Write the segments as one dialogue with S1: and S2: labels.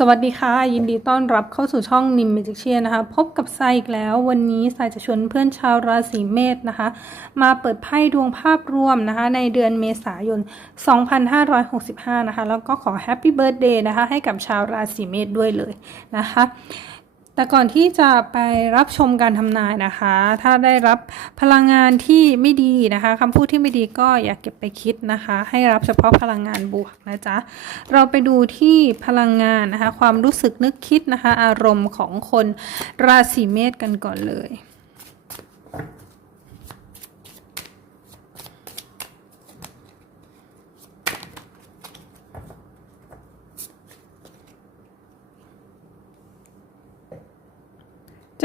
S1: สวัสดีค่ะ ยินดีต้อนรับเข้าสู่ช่องนิมเมจิกเชียนะคะ พบกับไซอีกแล้ว วันนี้ไซจะชวนเพื่อนชาวราศีเมษนะคะ มาเปิดไพ่ดวงภาพรวมนะคะ ในเดือนเมษายน 2565 นะคะ แล้วก็ขอแฮปปี้เบิร์ดเดย์นะคะ ให้กับชาวราศีเมษด้วยเลยนะคะ แต่ก่อนที่จะไปรับชมการทำนายนะคะ ถ้าได้รับพลังงานที่ไม่ดีนะคะคำพูดที่ไม่ดีก็อย่าเก็บไปคิดนะคะ ให้รับเฉพาะพลังงานบวกนะจ๊ะ เราไปดูที่พลังงานนะคะ ความรู้สึกนึกคิดนะคะ อารมณ์ของคนราศีเมษกันก่อนเลย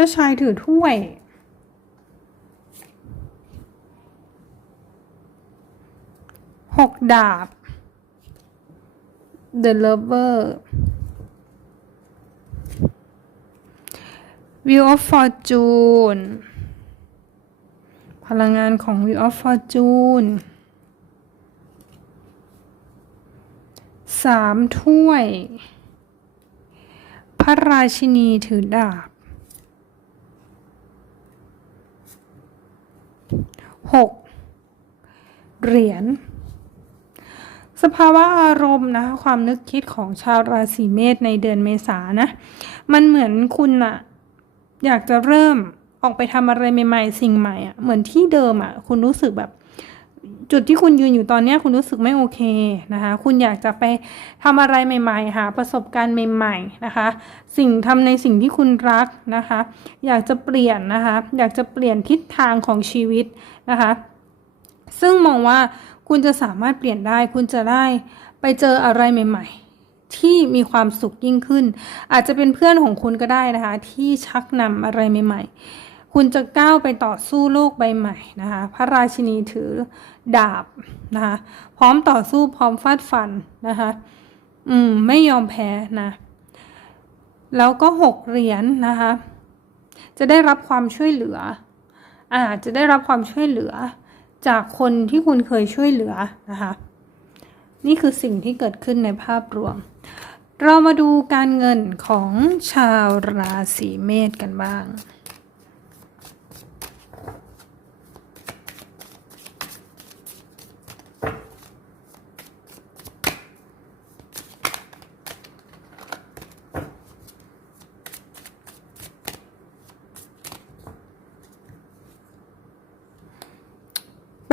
S1: จ้าชายถือถ้วย หกดาบ The Lover Wheel of Fortune พลังงานของ Wheel of Fortune สามถ้วย พระราชินีถือดาบ หกเหรียญสภาวะอารมณ์นะความนึกคิดของชาวราศีเมษในเดือนเมษานะ มันเหมือนคุณอะอยากจะเริ่มออกไปทำอะไรใหม่ๆ สิ่งใหม่อะเหมือนที่เดิมอะคุณรู้สึกแบบ จุดที่คุณยืนอยู่ตอนนี้คุณรู้สึกไม่โอเคนะคะ คุณอยากจะไปทำอะไรใหม่ ๆ หาประสบการณ์ใหม่ ๆ นะคะ สิ่งทำในสิ่งที่คุณรักนะคะ อยากจะเปลี่ยนนะคะ อยากจะเปลี่ยนทิศทางของชีวิตนะคะ ซึ่งมองว่าคุณจะสามารถเปลี่ยนได้ คุณจะได้ไปเจออะไรใหม่ ๆที่มีความสุขยิ่งขึ้น อาจจะเป็นเพื่อนของคุณก็ได้นะคะ ที่ชักนำอะไรใหม่ ๆ คุณจะก้าวไปต่อสู้โลกใบใหม่นะคะพระราชินีถือดาบนะคะพร้อมต่อสู้พร้อมฟาดฟันนะคะอืมไม่ยอมแพ้นะแล้วก็หกเหรียญนนะคะจะได้รับความช่วยเหลืออาจจะได้รับความช่วยเหลือ จากคนที่คุณเคยช่วยเหลือนะคะนี่คือสิ่งที่เกิดขึ้นในภาพรวม เรามาดูการเงินของชาวราศีเมษกันบ้าง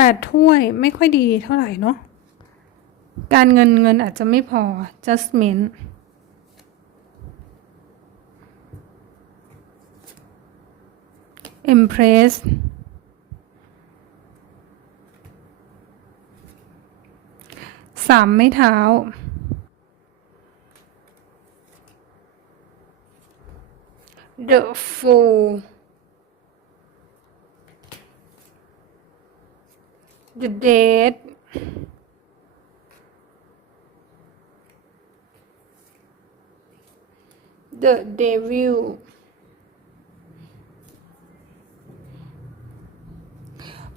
S1: แปดถ้วยไม่ค่อยดีเท่าไหร่เนาะการเงินเงินอาจจะไม่พอ justment impress สามไม่เท้า the fool the dead the devil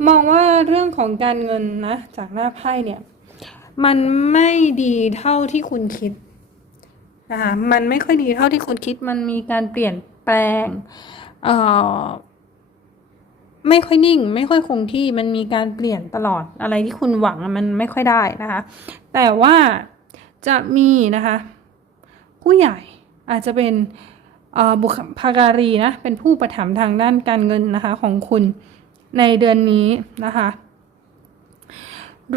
S1: มองว่าเรื่องของการเงินนะ จากหน้าไพ่เนี่ย มันไม่ดีเท่าที่คุณคิดนะคะมันไม่ค่อยดีเท่าที่คุณคิดมันมีการเปลี่ยนแปลง เอ่อ ไม่ค่อยนิ่ง ไม่ค่อยคงที่มันมีการเปลี่ยนตลอดอะไรที่คุณหวังมันไม่ค่อยได้นะคะ แต่ว่าจะมีนะคะ ผู้ใหญ่อาจจะเป็นบุคพการีนะเป็นผู้ประถมทางด้านการเงินนะคะของคุณในเดือนนี้นะคะ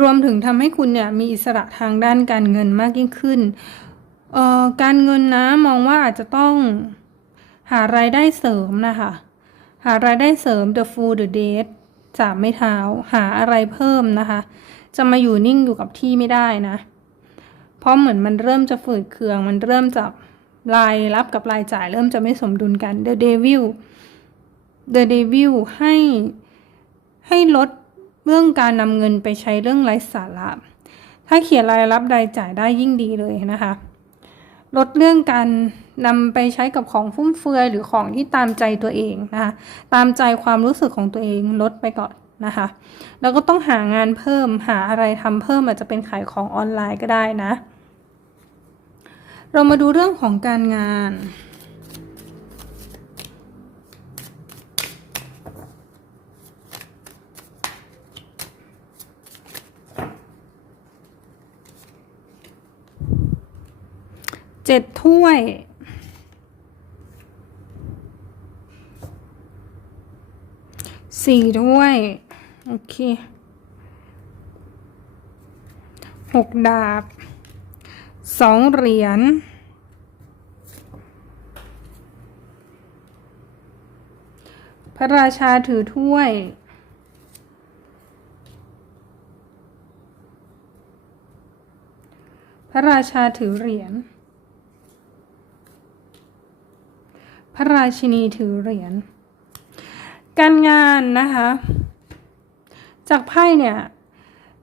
S1: รวมถึงทำให้คุณเนี่ยมีอิสระทางด้านการเงินมากยิ่งขึ้นการเงินนะมองว่าอาจจะต้องหารายได้เสริมนะคะ หารายได้เสริม the fool the dead สามไม่เท้าหาอะไรเพิ่มนะคะ จะมาอยู่นิ่งอยู่กับที่ไม่ได้นะ เพราะเหมือนมันเริ่มจะฝืดเคือง มันเริ่มจะรายรับกับรายจ่ายเริ่มจะไม่สมดุลกัน the devil the devil ให้ให้ลดเรื่องการนำเงินไปใช้เรื่องไร้สาระ ถ้าเขียนรายรับรายจ่ายได้ยิ่งดีเลยนะคะ ลดเรื่องการนำไปใช้กับของฟุ่มเฟือยหรือของที่ตามใจตัวเองนะคะตามใจความรู้สึกของตัวเองลดไปก่อนนะคะแล้วก็ต้องหางานเพิ่มหาอะไรทำเพิ่มอาจจะเป็นขายของออนไลน์ก็ได้นะ เรามาดูเรื่องของการงาน จ็ดถ้วย สี่ถ้วย โอเคหกดาบ สองเหรียญพระราชาถือถ้วย พระราชาถือเหรียญ พระราชินีถือเหรียญ การงานนะคะ จากไพ่เนี่ย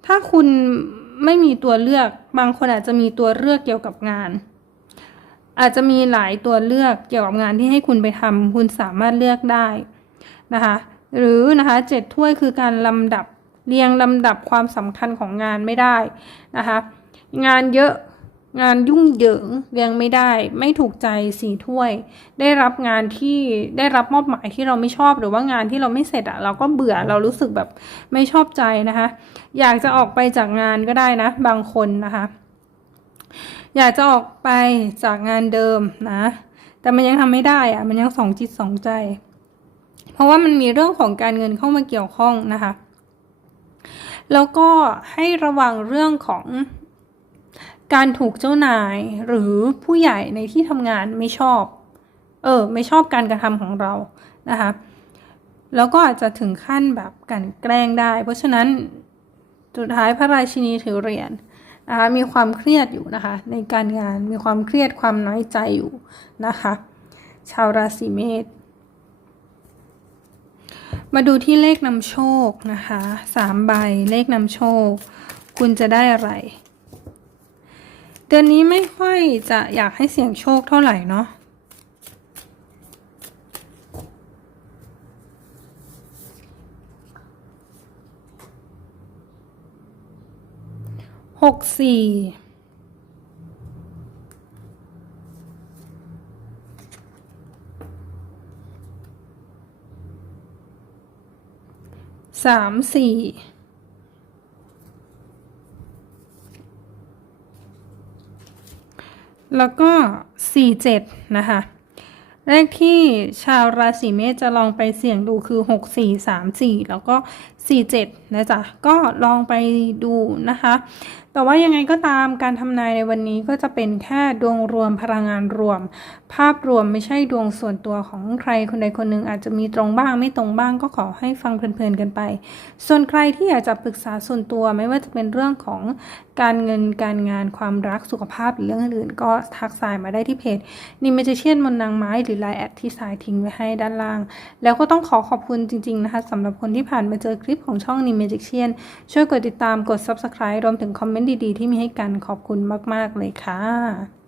S1: ถ้าคุณไม่มีตัวเลือก บางคนอาจจะมีตัวเลือกเกี่ยวกับงาน อาจจะมีหลายตัวเลือกเกี่ยวกับงานที่ให้คุณไปทำคุณสามารถเลือกได้นะคะ หรือนะคะเจ็ดถ้วยคือการลำดับเรียงลำดับความสำคัญของงานไม่ได้นะคะ งานเยอะ งานยุ่งเหยิงเรียงไม่ได้ ไม่ถูกใจสี่ถ้วย ได้รับงานที่ได้รับมอบหมายที่เราไม่ชอบหรือว่างานที่เราไม่เสร็จอะเราก็เบื่อเรารู้สึกแบบไม่ชอบใจนะคะ อยากจะออกไปจากงานก็ได้นะ บางคนนะคะ อยากจะออกไปจากงานเดิมนะ แต่มันยังทำไม่ได้อะมันยังสองจิตสองใจ เพราะว่ามันมีเรื่องของการเงินเข้ามาเกี่ยวข้องนะคะ แล้วก็ให้ระวังเรื่องของ การถูกเจ้านายหรือผู้ใหญ่ในที่ทำงานไม่ชอบ เออ ไม่ชอบการกระทำของเรานะคะแล้วก็อาจจะถึงขั้นแบบกันแกล้งได้ เพราะฉะนั้นสุดท้ายพระราชินีถือเหรียญนะคะมีความเครียดอยู่นะคะ ในการงานมีความเครียดความน้อยใจอยู่นะคะ ชาวราศีเมษมาดูที่เลขนำโชคนะคะสามใบเลขนำโชค คุณจะได้อะไร เดือนนี้ไม่ค่อยจะอยากให้เสี่ยงโชคเท่าไหร่เนาะหกสี่สามสี่ แล้วก็ 47 นะคะ เลขที่ชาวราศีเมษจะลองไปเสี่ยงดูคือ 6 4 3 4 แล้วก็ 4 7 นะจ๊ะ ก็ลองไปดูนะคะ แต่ว่ายังไงก็ตามการทำนายในวันนี้ก็จะเป็นแค่ดวงรวมพลังงานรวม ภาพรวมไม่ใช่ดวงส่วนตัวของใครคนใดคนหนึ่งอาจจะมีตรงบ้างไม่ตรงบ้างก็ขอให้ฟังเพลินๆกันไป ส่วนใครที่อยากจะปรึกษาส่วนตัวไม่ว่าจะเป็นเรื่องของการเงินการงานความรักสุขภาพหรือเรื่องอื่นก็ทักสายมาได้ที่เพจนิมเมจิเชียนมนนางไม้หรือไลน์แอดที่สายทิ้งไว้ให้ด้านล่าง แล้วก็ต้องขอขอบคุณจริงๆนะคะสำหรับคนที่ผ่านมาเจอคลิปของช่องนิมเมจิเชียนช่วยกดติดตามกด subscribe รวมถึงคอมเมนมนต์ดีๆ ที่มีให้กันขอบคุณมาก ๆ เลยค่ะ